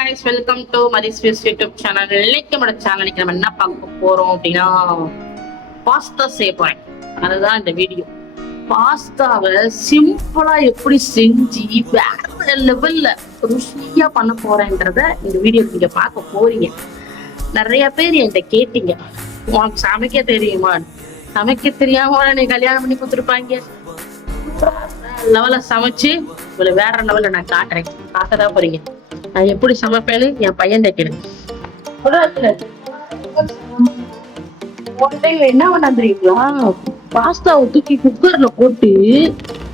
guys, welcome to Maris Fierce YouTube channel. இன்னைக்கு நம்ம சேனலுக்கு நம்ம என்ன பார்க்க போறோம் அப்படின்னா பாஸ்தா செய்ய போறேன். அதுதான் இந்த வீடியோ. பாஸ்தாவை சிம்பிளா எப்படி செஞ்சு வேற லெவல்ல ருசியா பண்ண போறேன்றத இந்த வீடியோ நீங்க பார்க்க போறீங்க. நிறைய பேர் என்கிட்ட கேட்டீங்க, உனக்கு சமைக்க தெரியுமா? சமைக்க தெரியாம நீ கல்யாணம் பண்ணி கொடுத்துருப்பாங்க. லெவல சமைச்சு உங்களை வேற லெவல்ல நான் காட்டுறேன். பார்க்கதான் போறீங்க நான் எப்படி சமைப்பேன்னு என் பையன் தைக்கிறேன். என்ன பண்ண தெரியுங்களா, பாஸ்தாவை தூக்கி குக்கர்ல போட்டு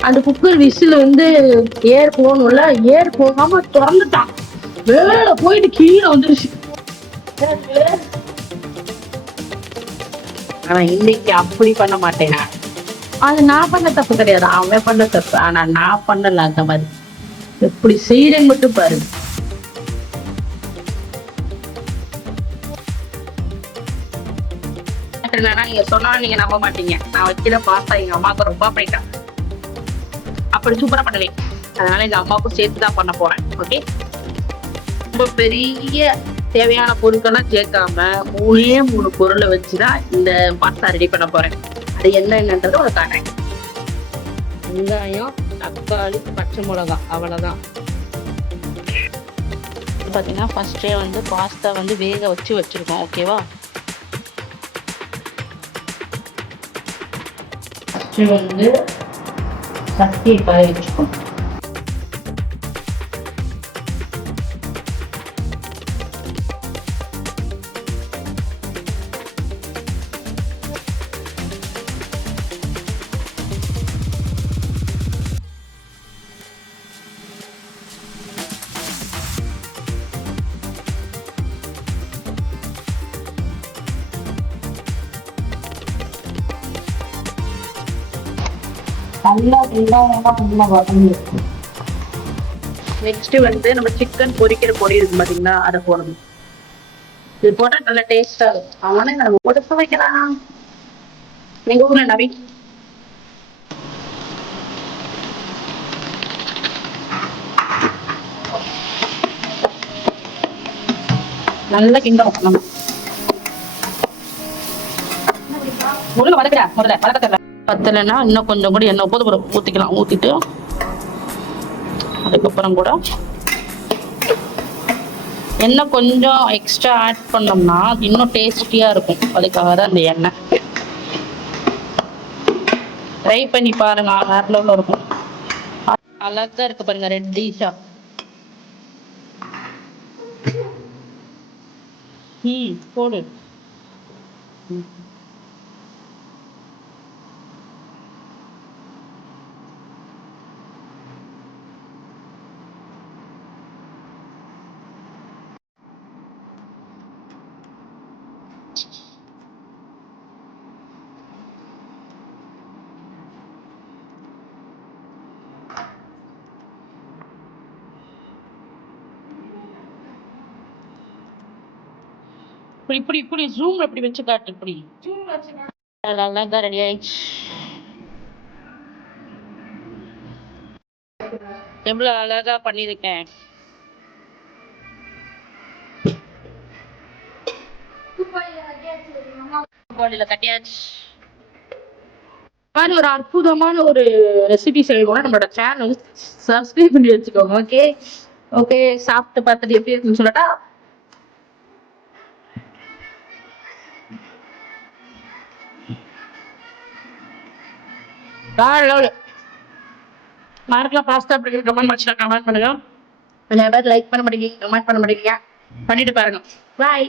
அந்த குக்கர் விசில் ஏர் போகணும்ல, ஏர் போகாம திறந்துட்டான். வேலை போயிட்டு கீழே வந்துருச்சு. ஆனா இன்னைக்கு அப்படி பண்ண மாட்டேன். அது நான் பண்ண தப்பு கிடையாது, அவன் பண்ண தப்பு. ஆனா நான் பண்ணல அந்த மாதிரி. எப்படி செய்யறேன்னு மட்டும் பாருங்க. நீங்க சொன்னா நீங்க நம்ப மாட்டீங்க. நான் வைக்கிற பாஸ்தா எங்க அம்மாவுக்கு ரொம்ப பிடிக்கும். அப்படி சூப்பரா பண்ணுவேன். அதனால எங்க அம்மாவுக்கும் சேர்த்துதான் பண்ண போறேன். ஓகே, ரொம்ப பெரிய தேவையான பொருட்கள்லாம் சேர்க்காம மூணு பொருளை வச்சுதான் இந்த பாஸ்தா ரெடி பண்ண போறேன். அது என்னன்றதை ஒரு காட்டுறேன். வெங்காயம், தக்காளி, பச்சை மிளகாய், அவ்வளவுதான். பாத்தீங்கன்னா ஃபர்ஸ்டே பாஸ்தா வேக வச்சிருக்கோம். ஓகேவா, சட்டியை காய வச்சுக்கோம். நெக்ஸ்ட் நம்ம சிக்கன் பொரிக்கிற பொடி இருக்கு பாத்தீங்களா, அதை போடணும். இது போட்டா நல்ல டேஸ்டா இருக்கும். அவனே நம்ம போட்டு வைக்கலாம். எங்க ஊர்ல நவி நல்லா கிண்டணும். நம்ம முருங்க வதக்குறா, முதல்ல வதக்கத்துல பத்தலைன்னா இன்னும் கொஞ்சம் கூட எண்ணெய் போது ஊற்றிக்கலாம். ஊற்றிட்டு அதுக்கப்புறம் கூட எண்ணெய் கொஞ்சம் எக்ஸ்ட்ரா ஆட் பண்ணோம்னா இன்னும் டேஸ்டியாக இருக்கும். அதுக்காக தான் அந்த எண்ணெய். ட்ரை பண்ணி பாருங்க, வேற லெவலில் இருக்கும். அழகா இருக்கு பாருங்க, ரெட்டிஷா. போடு. இப்படி ஜூம் எப்படி வச்சு காட்டு. இப்படி அழகா ரெடி ஆயிடுச்சு. எவ்வளவு அழகா பண்ணிருக்கேன். கட்டியாச்சு. ஒரு அற்புதமான ஒரு ரெசிபி செய்வோம். நம்மளோட சேனல் சப்ஸ்கிரைப் பண்ணி வச்சுக்கோங்க. ஓகே ஓகே, சாப்பிட்டு பார்த்துட்டு எப்படி இருக்குன்னு சொல்லட்டா. மார்க்லாம் பாஸ்தா அப்படி கமெண்ட் கமெண்ட் பண்ணுங்க. நிறைய பேர் லைக் பண்ண மாட்டேங்க, கமெண்ட் பண்ண மாட்டேங்க. பண்ணிட்டு பாருங்க. பாய்.